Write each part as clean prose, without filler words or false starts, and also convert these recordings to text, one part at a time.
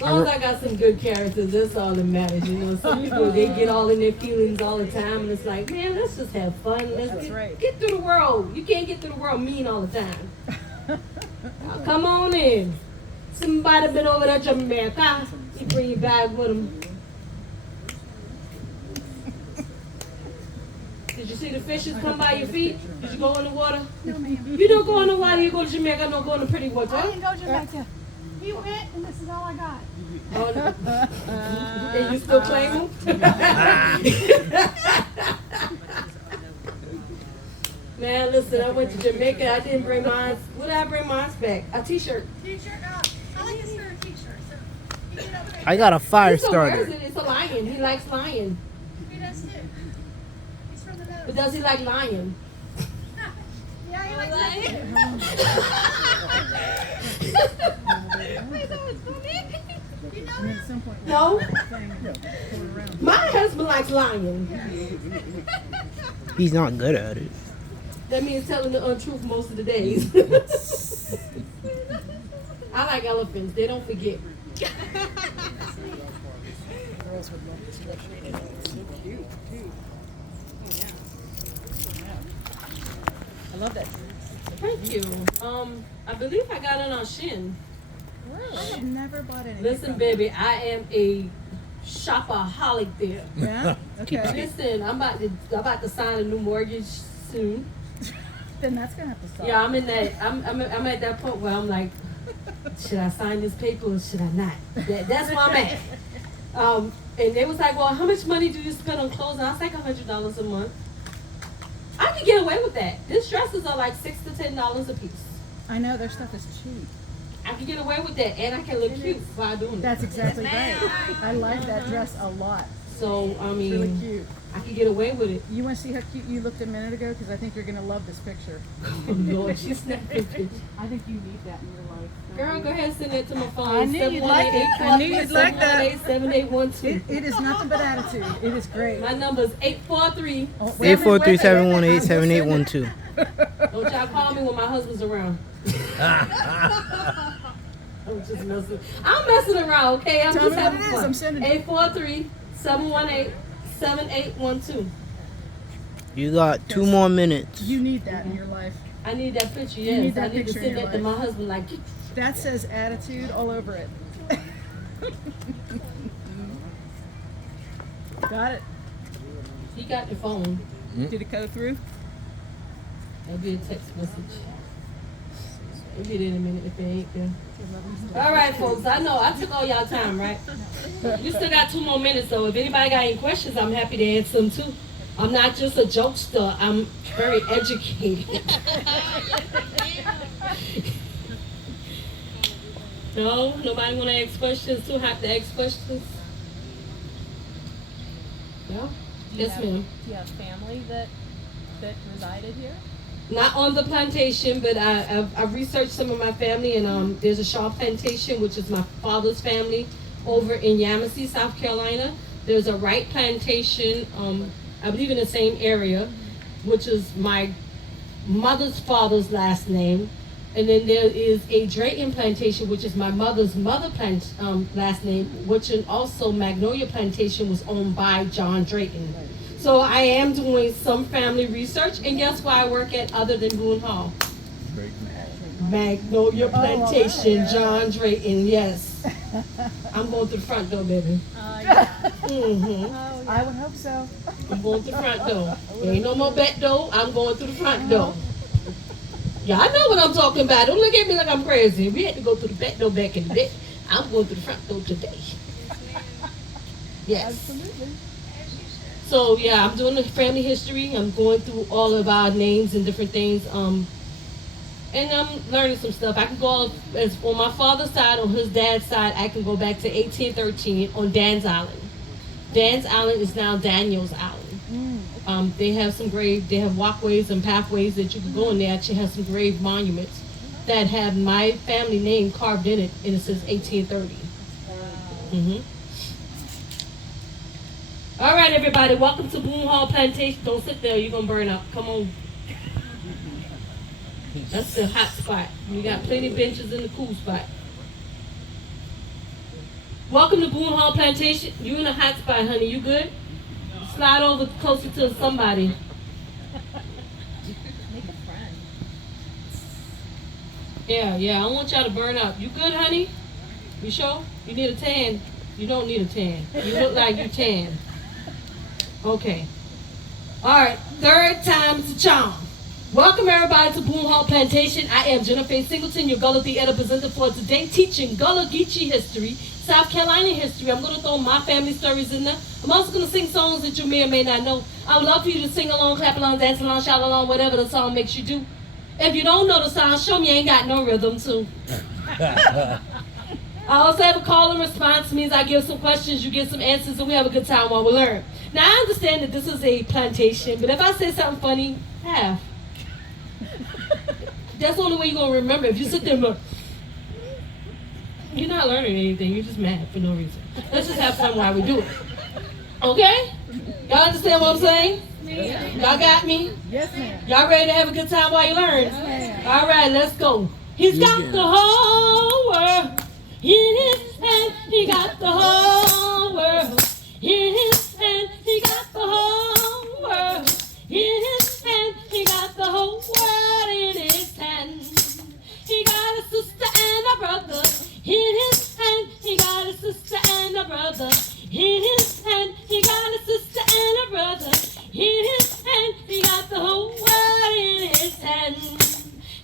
As long as I got some good characters, that's all that matters. You know, some people they get all in their feelings all the time, and it's like, man, let's just have fun. Let's get through the world. You can't get through the world mean all the time. Now, come on in. Somebody been over there to Jamaica. He bring you back with him. Did you see the fishes come by your feet? Did you go in the water? No, ma'am. You don't go in the water. You go to Jamaica. Don't go in the pretty water. I didn't go to Jamaica. He went, and this is all I got. And you still claim them? Man, listen, I went to Jamaica. I didn't bring mine. What did I bring mine back? A t-shirt. T-shirt? I like his favorite t-shirt. So you get over there. I got a fire So starter. where is it? It's a lion. He likes lion. He does too. He's from the nose. But does he like lion? Yeah, he likes that too. You know that? No. My husband likes lion. He's not good at it. That means telling the untruth most of the days. I like elephants. They don't forget. Girls would love this special. It's so cute, too. Oh, yeah. I love that. Thank you. I believe I got it on Shin. I have never bought anything. Listen, baby, I am a shopaholic there. Yeah? Okay. Listen, I'm about to sign a new mortgage soon. Then that's going to have to stop. Yeah, I'm in that. I'm at that point where I'm like, should I sign this paper or should I not? That's where I'm at. And they was like, well, how much money do you spend on clothes? And I was like, $100 a month. I can get away with that. These dresses are like $6 to $10 a piece. I know their stuff is cheap. I can get away with that, and I can look cute while doing it. That's exactly right. I like that dress a lot. So I mean, It's really cute. I can get away with it. You want to see how cute you looked a minute ago? Because I think you're going to love this picture. Oh Lord, she snapped pictures. I think you need that in your life. Girl, go ahead and send that to my phone. I knew you'd like it. I knew you'd like that. 7812. It is nothing but attitude. It is great. My number is 843. 843-718-7812. Don't y'all call me when my husband's around. I'm just messing. I'm messing around, okay? I'm Tell just me having what it is. fun. I'm sending it. 843-718-7812. You got 2 more minutes. You need that in your life. I need that picture, You yes. need that I need to picture in send your that to my life. husband like, That says attitude all over it. Got it. he got the phone. Did it go through? That'll be a text message. We'll get it in a minute if it ain't there. All right, folks. I know I took all y'all time, right? We still got 2 more minutes, though. If anybody got any questions, I'm happy to answer them too. I'm not just a jokester. I'm very educated. No, nobody want to ask questions. Too hot to ask questions. No. Yes, ma'am. Do you have family that resided here? Not on the plantation, but I've researched some of my family, and there's a Shaw plantation, which is my father's family, over in Yamasee, South Carolina. There's a Wright plantation, I believe in the same area, which is my mother's father's last name. And then there is a Drayton plantation, which is my mother's last name, which and also Magnolia plantation was owned by John Drayton. So I am doing some family research, and guess where I work at other than Boone Hall? Magnolia Plantation, John Drayton, yes. I'm going to the front door, baby. I would hope so. I'm going to the front door. There ain't no more back door, I'm going to the front door. Yeah, I know what I'm talking about. Don't look at me like I'm crazy. We had to go through the back door back in the day. I'm going to the front door today. Yes. Absolutely. So yeah, I'm doing the family history. I'm going through all of our names and different things. And I'm learning some stuff. I can go as on my father's side, on his dad's side, I can go back to 1813 on Dan's Island. Dan's Island is now Daniel's Island. They have some they have walkways and pathways that you can go in. They actually have some grave monuments that have my family name carved in it, and it says 1830. All right, everybody, welcome to Boone Hall Plantation. Don't sit there, you're gonna burn up. Come on. That's the hot spot. You got plenty of benches in the cool spot. Welcome to Boone Hall Plantation. You in a hot spot, honey. You good? Slide over closer to somebody. Make a friend. Yeah. I don't want y'all to burn up. You good, honey? You sure? You need a tan? You don't need a tan. You look like you tan. Okay. All right. Third time's a charm. Welcome everybody to Boone Hall Plantation. I am Jennifer Singleton, your Gullah Theater presenter for today, teaching Gullah Geechee history, South Carolina history. I'm going to throw my family stories in there. I'm also going to sing songs that you may or may not know. I would love for you to sing along, clap along, dance along, shout along, whatever the song makes you do. If you don't know the song, show me you ain't got no rhythm too. I also have a call and response, means I give some questions, you get some answers, and we have a good time while we learn. Now I understand that this is a plantation, but if I say something funny, half. That's the only way you're going to remember. If you sit there and look, you're not learning anything. You're just mad for no reason. Let's just have fun while we do it. Okay? Y'all understand what I'm saying? Y'all got me? Yes, ma'am. Y'all ready to have a good time while you learn? Yes, ma'am. All right, let's go. He's got the whole world in his hand. He got the whole world in his hand. He got the whole world in his hand. He got the whole world in his hand. He got a sister and a brother in his hand. He got a sister and a brother in his hand. He got a sister and a brother in his hand. He got the whole world in his hand.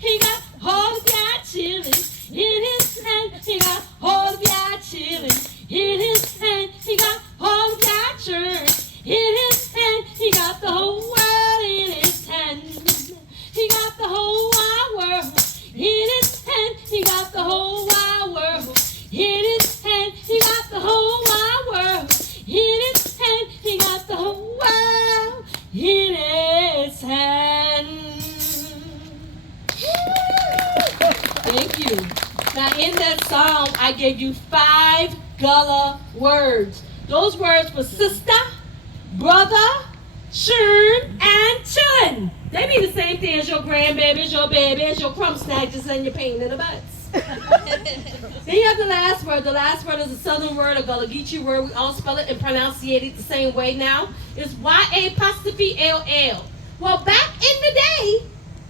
He got all of your children in his hand. He got all of your children in his hand. He got all of your church in his hand. He got the whole world in his hand. He got the whole wide world in his hand. He got the whole wide world in his hand. He got the whole wide world in his hand. He got the whole world in his hand. Thank you. Now in that song, I gave you 5 Gullah words. Those words were sister, brother, churn, and chun. They mean the same thing as your grandbabies, your babies, your crumb snatchers, and your pain in the butts. Then you have the last word. The last word is a southern word, a Gullah Geechee word. We all spell it and pronunciate it the same way now. It's Y-A-L-L. Well, back in the day,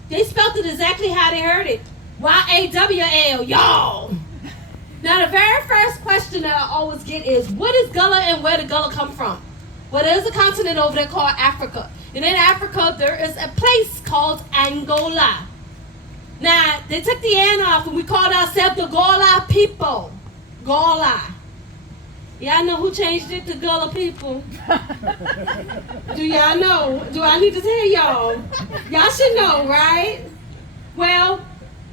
they spelled it exactly how they heard it. Y-A-W-L, y'all. Now, the very first question that I always get is, what is Gullah and where did Gullah come from? Well, there's a continent over there called Africa. And in Africa, there is a place called Angola. Now, they took the N off and we called ourselves the Gola people. Gola. Y'all know who changed it to Gullah people? Do y'all know? Do I need to tell y'all? Y'all should know, right? Well,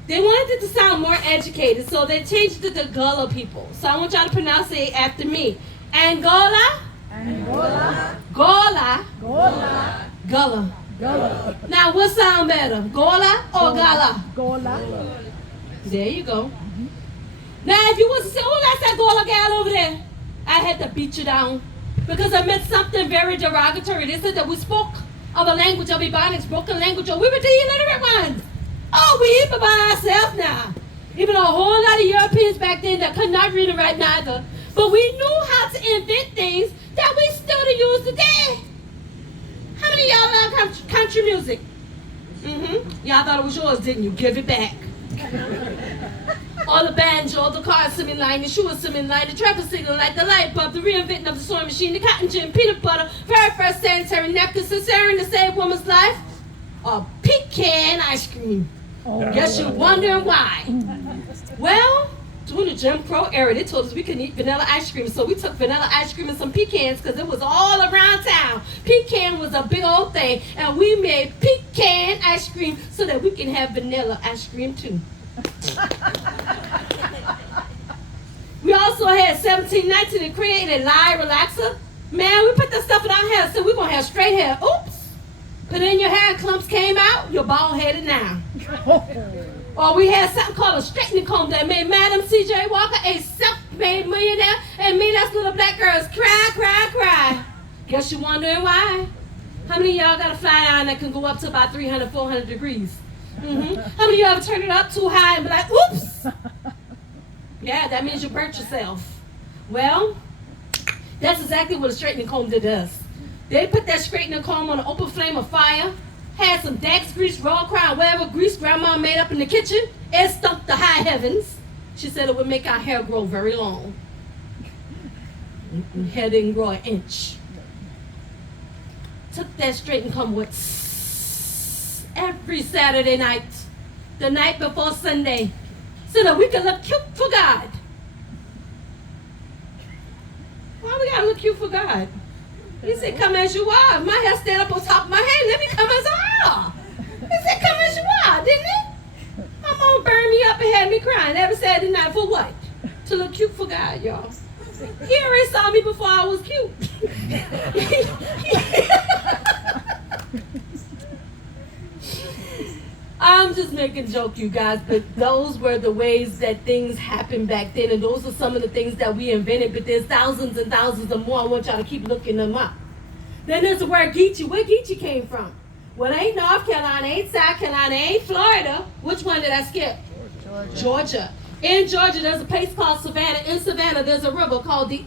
they wanted it to sound more educated, so they changed it to Gullah people. So I want y'all to pronounce it after me. Angola. Angola. Gola. Gola. Gullah. Gola. Now, what sound better, Gola or Gala? Gola. There you go. Now, if you was to say, oh, that's that Gola gal over there, I had to beat you down because I meant something very derogatory. They said that we spoke of a language of Ebonics, broken language, or we were the illiterate ones. Oh, we even by ourselves now. Even a whole lot of Europeans back then that could not read and write neither. But we knew how to invent things that we still use today. How many of y'all love country music? Y'all thought it was yours, didn't you? Give it back. All the banjo, the car swimming line, the shoe swimming line, the traffic signal light, the light bulb, the reinventing of the sewing machine, the cotton gin, peanut butter, very first sanitary napkin, cesarean to save woman's life, a pecan ice cream. Guess you're wondering why. Well, during the Jim Crow era, they told us we couldn't eat vanilla ice cream, so we took vanilla ice cream and some pecans because it was all around town. Pecan was a big old thing, and we made pecan ice cream so that we can have vanilla ice cream too. We also had 1719 and created Lie Relaxer. Man, we put that stuff in our hair, so we're going to have straight hair. Oops. Put in your hair, clumps came out, you're bald-headed now. Or we had something called a straightening comb that made Madam C.J. Walker a self-made millionaire and made us little black girls cry, cry, cry. Guess you're wondering why? How many of y'all got a fly iron that can go up to about 300, 400 degrees? How many of y'all ever turn it up too high and be like, oops? Yeah, that means you burnt yourself. Well, that's exactly what a straightening comb does. They put that straightening comb on an open flame of fire, had some Dax grease, raw crown, whatever grease grandma made up in the kitchen, and stumped the high heavens. She said it would make our hair grow very long. Hair didn't grow an inch. Took that straightening comb with every Saturday night, the night before Sunday, so that we could look cute for God. Why we gotta look cute for God? He said, come as you are. My hair stand up on top of my head. Let me come as I are. He said, come as you are, didn't he? My mom burned me up and had me crying every Saturday night for what? To look cute for God, y'all. He already saw me before I was cute. I'm just making a joke, you guys, but those were the ways that things happened back then, and those are some of the things that we invented, but there's thousands and thousands of more. I want y'all to keep looking them up. Then there's the word Geechee. Where Geechee came from? Well, it ain't North Carolina, ain't South Carolina, ain't Florida. Which one did I skip? Georgia. In Georgia, there's a place called Savannah. In Savannah, there's a river called the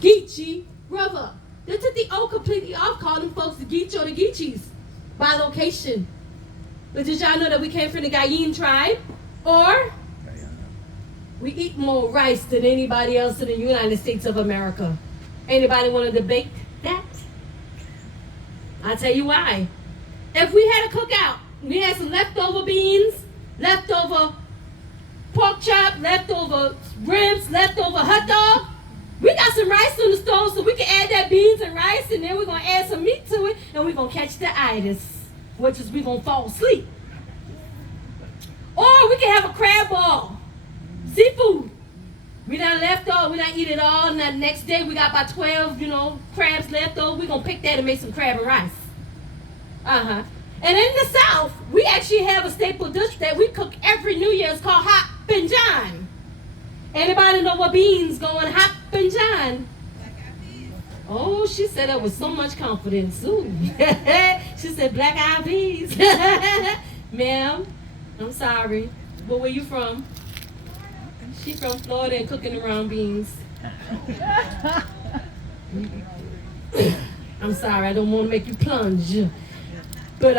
Geechee River. They took the O completely off, calling them folks the Geechee or the Geechees by location. But did y'all know that we came from the Guyene tribe? Or we eat more rice than anybody else in the United States of America. Anybody want to debate that? I'll tell you why. If we had a cookout, we had some leftover beans, leftover pork chop, leftover ribs, leftover hot dog. We got some rice on the stove, so we can add that beans and rice, and then we're going to add some meat to it, and we're going to catch the itis, which is we're going to fall asleep. Or we can have a crab ball, seafood. We done left over, we done eat it all, and the next day we got about 12, crabs left over. We're going to pick that and make some crab and rice. And in the South, we actually have a staple dish that we cook every New Year's called hot pinjan. Anybody know what beans go in hot pinjan? Oh, she said that with so much confidence. Ooh. She said black eyed peas. Ma'am, I'm sorry. But where you from? She from Florida and cooking around beans. I'm sorry, I don't want to make you plunge. But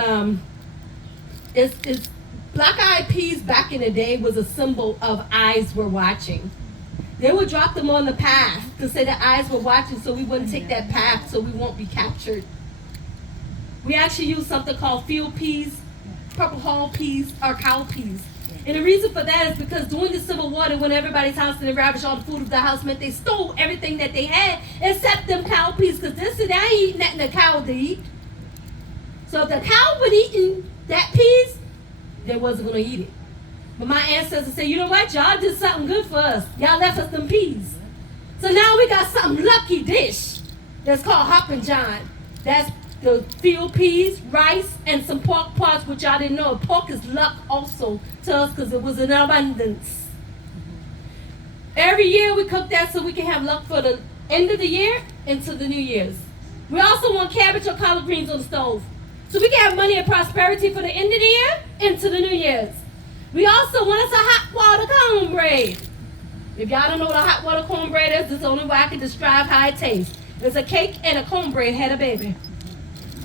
it's black-eyed peas back in the day was a symbol of eyes were watching. They would drop them on the path to say the eyes were watching, so we wouldn't take that path, so we won't be captured. We actually use something called field peas, purple hull peas, or cow peas. And the reason for that is because during the Civil War, when everybody's house and they ravaged all the food of the house, meant they stole everything that they had except them cow peas, because they said, I ain't eating nothing the cow to eat. So if the cow was eating that peas, they wasn't going to eat it. But my ancestors said, you know what? Y'all did something good for us. Y'all left us them peas. So now we got some lucky dish that's called hoppin' john. That's the field peas, rice, and some pork parts, which y'all didn't know. Pork is luck also to us because it was in abundance. Every year we cook that so we can have luck for the end of the year into the New Year's. We also want cabbage or collard greens on the stove, so we can have money and prosperity for the end of the year into the New Year's. We also want us a hot water cornbread. If y'all don't know what a hot water cornbread is, this is the only way I can describe how it tastes. It's a cake and a cornbread had a baby.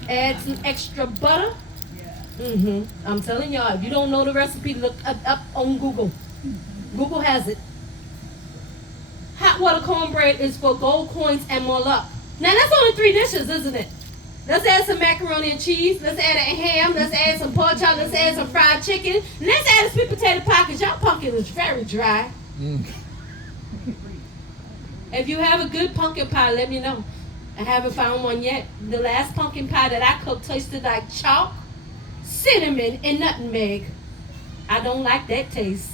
Add some extra butter. I'm telling y'all, if you don't know the recipe, look up on Google. Google has it. Hot water cornbread is for gold coins and more luck. Now that's only 3 dishes, isn't it? Let's add some macaroni and cheese. Let's add a ham. Let's add some pork chop. Let's add some fried chicken. And let's add a sweet potato pie because y'all pumpkin is very dry. If you have a good pumpkin pie, let me know. I haven't found one yet. The last pumpkin pie that I cooked tasted like chalk, cinnamon, and nutmeg. I don't like that taste.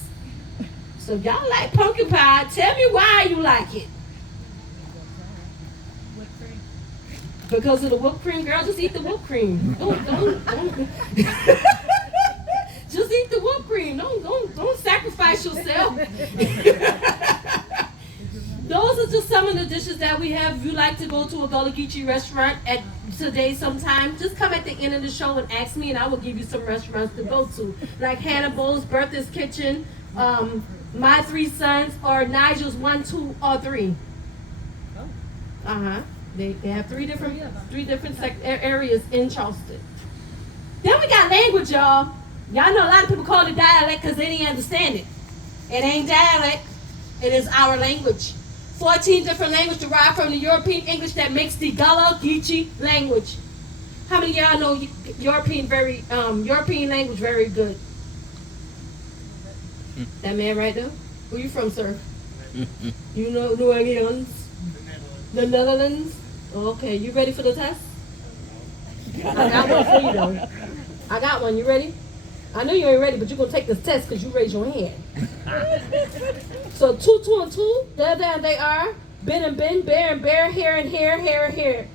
So if y'all like pumpkin pie, tell me why you like it. Because of the whipped cream, girl, just eat the whipped cream. Don't. Just eat the whipped cream. Don't sacrifice yourself. Those are just some of the dishes that we have. If you like to go to a Gullah Geechee restaurant at today sometime, just come at the end of the show and ask me, and I will give you some restaurants to go to, like Hannibal's, Bertha's Kitchen, My 3 Sons, or Nigel's 1, 2, or 3. They have three different areas in Charleston. Then we got language, y'all. Y'all know a lot of people call it dialect because they didn't understand it. It ain't dialect. It is our language. 14 different languages derived from the European English that makes the Gullah Geechee language. How many of y'all know European language very good? That man right there? Where you from, sir? You know New Orleans? The Netherlands? Okay, you ready for the test? I got one for you though. I got one. You ready? I know you ain't ready, but you're gonna take this test because you raised your hand. So 2, 2, and 2. There they are. Ben and Ben, bear and bear, hair and hair, hair and hair.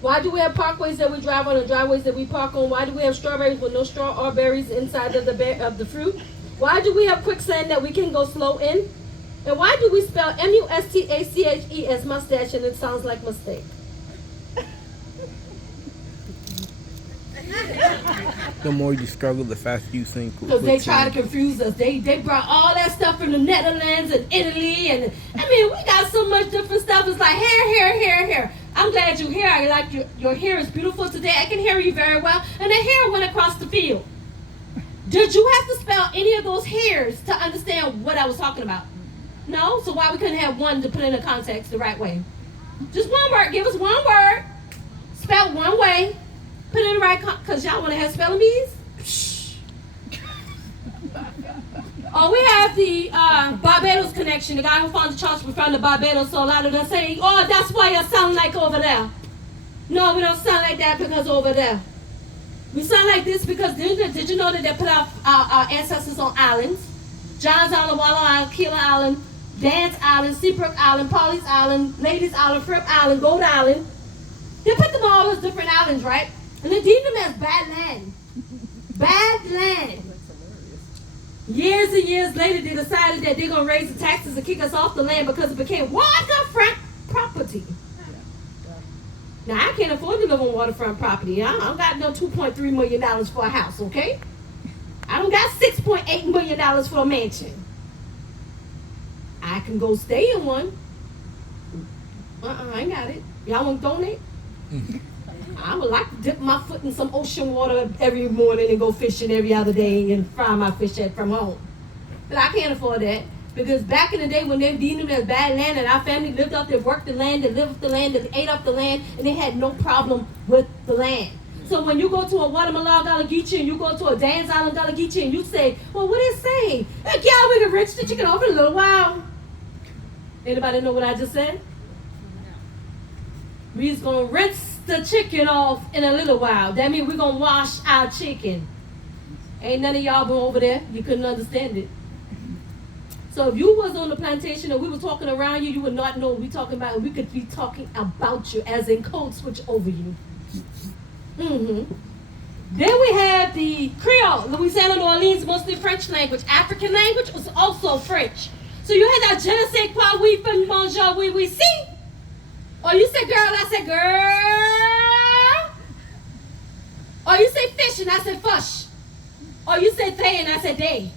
Why do we have parkways that we drive on and driveways that we park on? Why do we have strawberries with no straw or berries inside of the fruit? Why do we have quicksand that we can go slow in? And why do we spell M-U-S-T-A-C-H-E as mustache and it sounds like mistake? The more you struggle, the faster you sink. Because they try to confuse us. They brought all that stuff from the Netherlands and Italy. And I mean, we got so much different stuff. It's like hair. I'm glad you're here. I like your hair is beautiful today. I can hear you very well. And the hair went across the field. Did you have to spell any of those hairs to understand what I was talking about? No? So why we couldn't have one to put in the context the right way? Just one word. Give us one word. Spelled one way. Put it in the right because y'all want to have spelling bees? Oh, we have the Barbados connection. The guy who found the church was from the Barbados, so a lot of them say, oh, that's why you sound like over there. No, we don't sound like that because over there. We sound like this because did you know that they put our ancestors on islands? John's Island, Wallow Island, Keeler Island, Dance Island, Seabrook Island, Polly's Island, Ladies Island, Fripp Island, Gold Island. They put them on all those different islands, right? And they deemed them as bad land. Bad land. Years and years later, they decided that they're going to raise the taxes and kick us off the land because it became waterfront property. Now, I can't afford to live on waterfront property. I don't got no $2.3 million for a house, okay? I don't got $6.8 million for a mansion. I can go stay in one. I ain't got it. Y'all want to donate? I would like to dip my foot in some ocean water every morning and go fishing every other day and fry my fish from home. But I can't afford that because back in the day when they deemed them as bad land and our family lived up there, worked the land, and lived the land, and ate up the land, and they had no problem with the land. So when you go to a Guatemala Gullah Geechee and you go to a Dan's Island Gullah Geechee and you say, well, what is it saying? Like, yeah, we can rinse the chicken off in a little while. Anybody know what I just said? We's gonna rinse the chicken off in a little while. That means we're gonna wash our chicken. Ain't none of y'all been over there. You couldn't understand it. So if you was on the plantation and we were talking around you, you would not know what we talking about. And we could be talking about you, as in code switch over you. Then we have the Creole, Louisiana, New Orleans, mostly French language. African language was also French. So you had that je ne sais quoi, oui, fin, bonjour, oui, oui, si. Or you say girl, I say girl. Or you say fish and I say fush. Or you say they and I say they.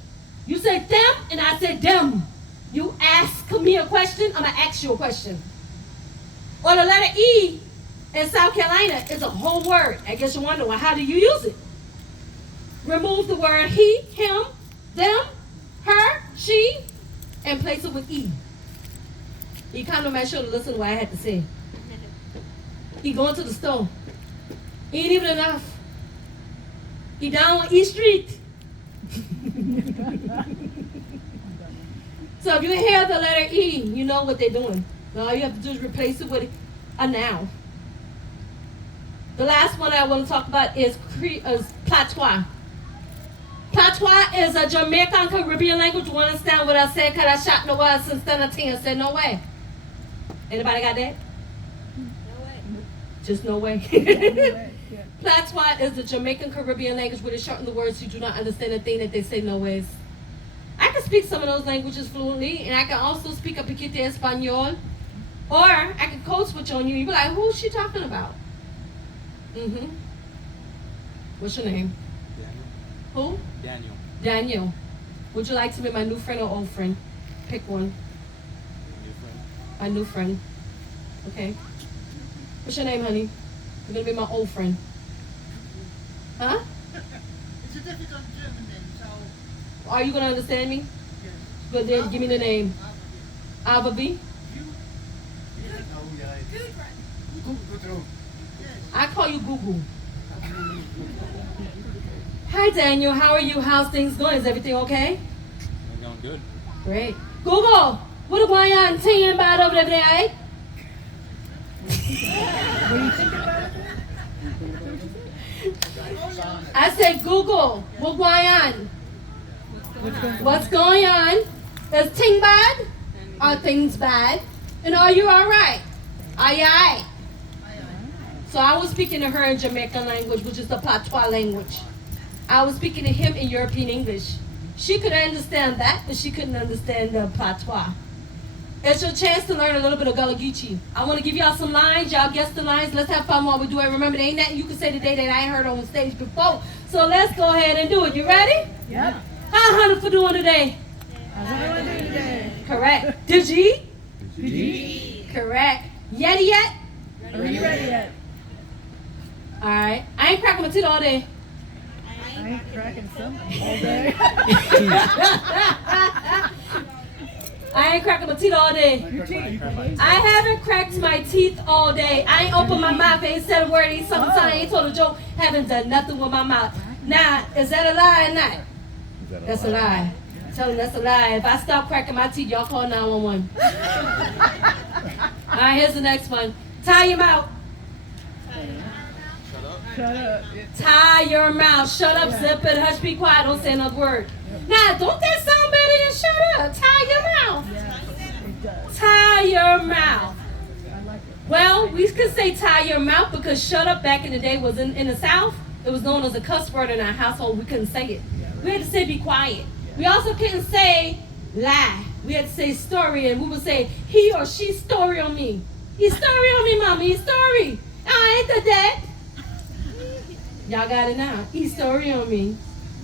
You say them and I say them. You ask me a question, I'm going to ask you a question. Or the letter E in South Carolina is a whole word. I guess you wonder, well, how do you use it? Remove the word he, him, them, her, she, and place it with E. He come to my show to listen to what I had to say. He going to the store. He ain't even enough. He down on East Street. So if you hear the letter E, you know what they're doing. All you have to do is replace it with a noun. The last one I want to talk about is patois. Patois is a Jamaican Caribbean language. You understand what I said? Because I shot no words since then. I said no way. Anybody got that? No way. Just no way. Patois is the Jamaican Caribbean language where they shorten the words so you do not understand a thing that they say no ways. I can speak some of those languages fluently, and I can also speak a Piquete Espanol, or I can code switch on you. You be like, who's she talking about? What's your name? Daniel. Who? Daniel. Daniel. Would you like to be my new friend or old friend? Pick one. My new friend. Okay. What's your name, honey? You're gonna be my old friend. Huh? It's a difficult German name, so Are you gonna understand me? yes. But then give me the name. Avabi. I call you Google. Hi Daniel, how are you? How's things going? Is everything okay? I'm going good. Great. Google, what are going on team about over there, eh? I said Google, what going on? What's going on? Is thing bad? Are things bad? And are you alright? Aye aye. So I was speaking to her in Jamaican language, which is the patois language. I was speaking to him in European English. She could understand that, but she couldn't understand the patois. It's your chance to learn a little bit of Gullah Geechee. I want to give y'all some lines. Y'all guess the lines. Let's have fun while we do it. Remember, there ain't nothing you can say today that I ain't heard on stage before. So let's go ahead and do it. You ready? Yep. How Hunter for doing today? How's everyone doing today? Correct. Did ye? Correct. Yeti yet? Are you ready yet? All right. I ain't cracking my teeth all day. I ain't cracking something all day. I ain't cracking my teeth all day. Your teeth. I haven't cracked my teeth all day. I ain't opened my mouth, ain't said a word, ain't something, I ain't told a joke, haven't done nothing with my mouth. Now, is that a lie or not? That's a lie. Tell them that's a lie. If I stop cracking my teeth, y'all call 911. All right, here's the next one. Tie your mouth. Shut up. Tie your mouth. Shut up, zip it, hush, be quiet, don't say another word. Now, don't that sound better than shut up? Tie your mouth. Yes, it does. Tie your mouth. I like it. Well, we could say tie your mouth because shut up back in the day was in the South. It was known as a cuss word in our household. We couldn't say it. We had to say be quiet. We also couldn't say lie. We had to say story, and we would say he or she story on me. He story on me, mommy. He story. I ain't the dad. Y'all got it now. He story on me.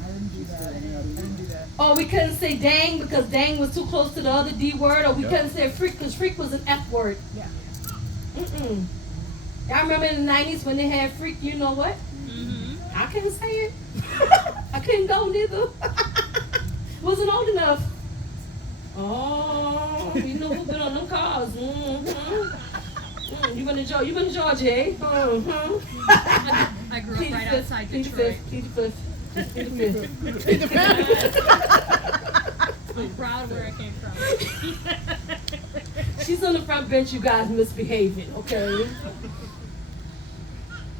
I didn't do that. I didn't do that. Or we couldn't say dang because dang was too close to the other D word. Or we couldn't say freak because freak was an F word. Yeah. Mm-mm. Y'all remember in the 90s when they had freak, you know what? I couldn't say it. I couldn't go neither. Wasn't old enough. Oh, you know who been on them cars. You been to Georgia, eh? I grew up right outside Plead the Detroit. fifth. Plead the fifth. Plead the fifth. I'm proud of where I came from. She's on the front bench, you guys misbehaving, okay?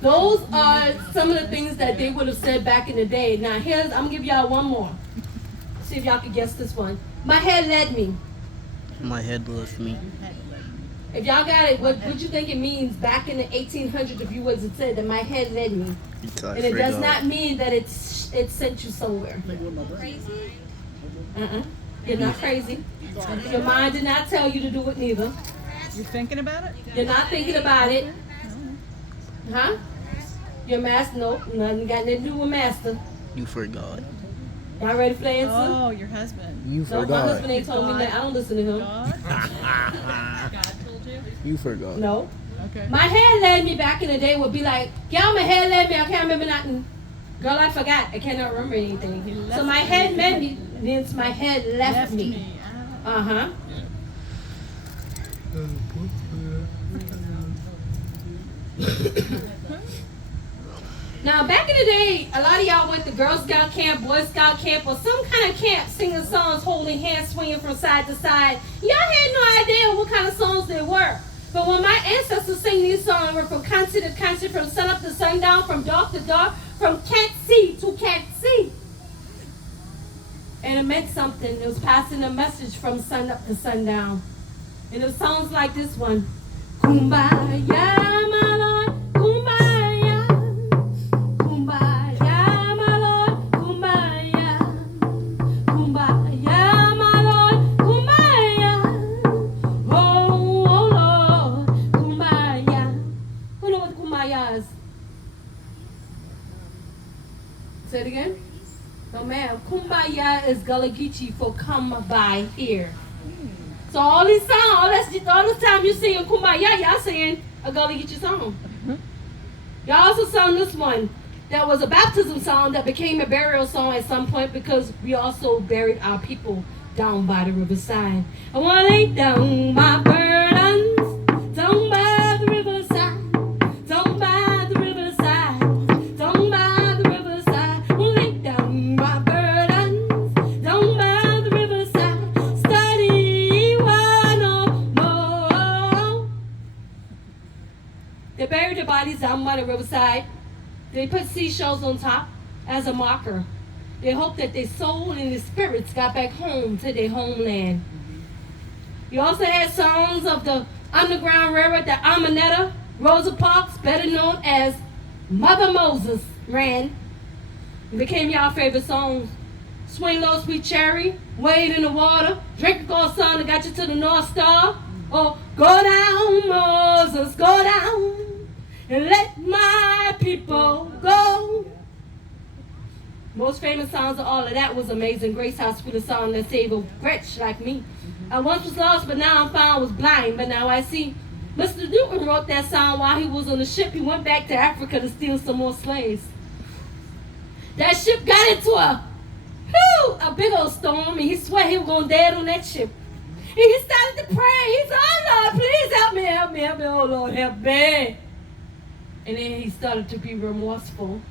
Those are some of the things that they would have said back in the day. Now I'm gonna give y'all one more. See if y'all can guess this one. My head led me. My head loves me. If y'all got it, what you think it means back in the 1800s if you was to say that my head led me? And it does not mean that it sent you somewhere. Crazy. You're not crazy. Your mind did not tell you to do it neither. You're thinking about it? You're not thinking about it. Huh? Your master, nope, nothing got nothing to do with master. You forgot. Y'all ready for the answer? Oh, your husband. You No, my husband forgot. ain't told me that. I don't listen to him. God? God told you? You forgot. No. Okay. My head led me back in the day would be like, yeah, my head led me. I can't remember nothing. Girl, I forgot. I cannot remember anything. So my head led me means my head left me. Ah. Uh-huh. Now, back in the day, a lot of y'all went to Girl Scout camp, Boy Scout camp, or some kind of camp singing songs, holding hands, swinging from side to side. Y'all had no idea what kind of songs they were. But when my ancestors sang these songs, were from country to country, from sun up to sundown, from dark to dark, from can't see to can't see. And it meant something. It was passing a message from sun up to sundown. And it was songs like this one. Kumbaya, my Lord, kumbaya. Kumbaya, my Lord, kumbaya. Kumbaya, my Lord, kumbaya. Oh, Lord, kumbaya. Who knows what kumbaya is? Say it again. No, ma'am. Kumbaya is Gullah Geechee for come by here. So all these songs, all the time you singing Kumbaya, y'all saying a gully get your song. Y'all also sung this one that was a baptism song that became a burial song at some point because we also buried our people down by the riverside. I want to lay down my burdens down by the riverside, down by the riverside, down by the riverside. I want to lay down my burdens down by the riverside, study one no more. They buried their bodies down by the riverside. They put seashells on top as a marker. They hoped that their soul and their spirits got back home to their homeland. You also had songs of the Underground Railroad that Amanetta Rosa Parks, better known as Mother Moses, ran. It became y'all favorite songs. Swing Low, Sweet Cherry, Wade in the Water, Drink a Gold Song that got you to the North Star. Or Go Down, Moses, go down. And let my people go. Most famous songs of all of that was Amazing Grace, how sweet a song that saved a wretch like me. I once was lost, but now I'm found, was blind, but now I see. Mr. Newton wrote that song while he was on the ship. He went back to Africa to steal some more slaves. That ship got into a big old storm, and he swore he was going to dead on that ship. And he started to pray. He said, oh, Lord, please help me, help me, help me, oh, Lord, help me. And then he started to be remorseful.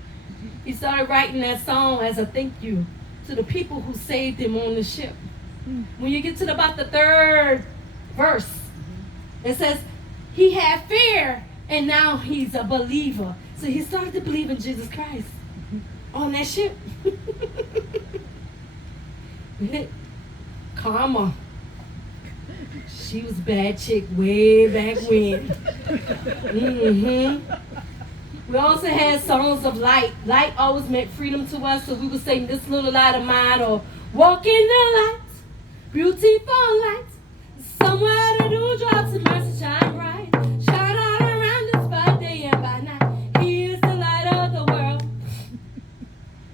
He started writing that song as a thank you to the people who saved him on the ship. When you get to about the third verse, it says, he had fear and now he's a believer. So he started to believe in Jesus Christ on that ship. Karma. She was a bad chick way back when. We also had songs of light. Light always meant freedom to us, so we would sing This Little Light of Mine or Walk in the Light, Beautiful Light. Somewhere the dewdrops of mercy shine bright. Shine all around us by day and by night. He is the light of the world.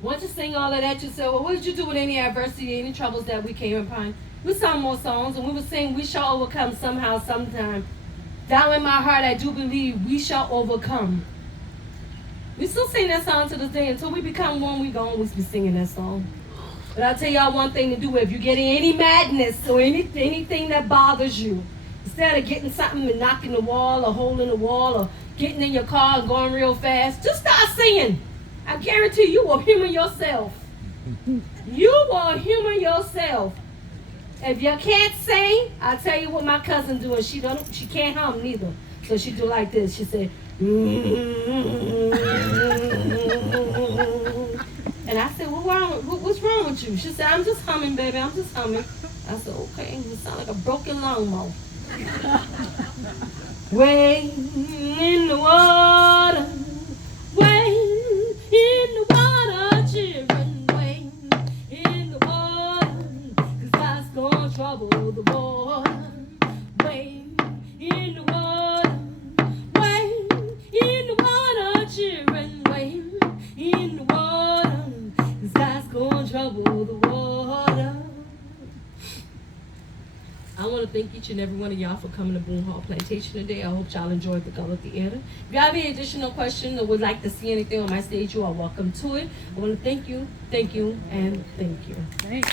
Once you sing all of that, you say, well, what did you do with any adversity, any troubles that we came upon? We sang more songs, and we would sing, we shall overcome somehow, sometime. Down in my heart, I do believe we shall overcome. We still sing that song to this day. Until we become one, we gonna always be singing that song. But I'll tell y'all one thing to do. If you get any madness or anything that bothers you, instead of getting something and knocking the wall or holding the wall or getting in your car and going real fast, just start singing. I guarantee you will humor yourself. You will humor yourself. If you can't sing, I'll tell you what my cousin do, and she can't hum neither. So she do like this. She said, and I said, what's wrong with you? She said, I'm just humming, baby. I'm just humming. I said, okay. You sound like a broken lawnmower. Way in the water, way in the water, children, way in the water, 'cause God's gonna trouble the water. Way in the water, way in the water, children, way in the water, 'cause God's gonna trouble the water. I want to thank each and every one of y'all for coming to Boone Hall Plantation today. I hope y'all enjoyed the Gullah Theater. If y'all have any additional questions or would like to see anything on my stage, you are welcome to it. I want to thank you, and thank you. Thank you.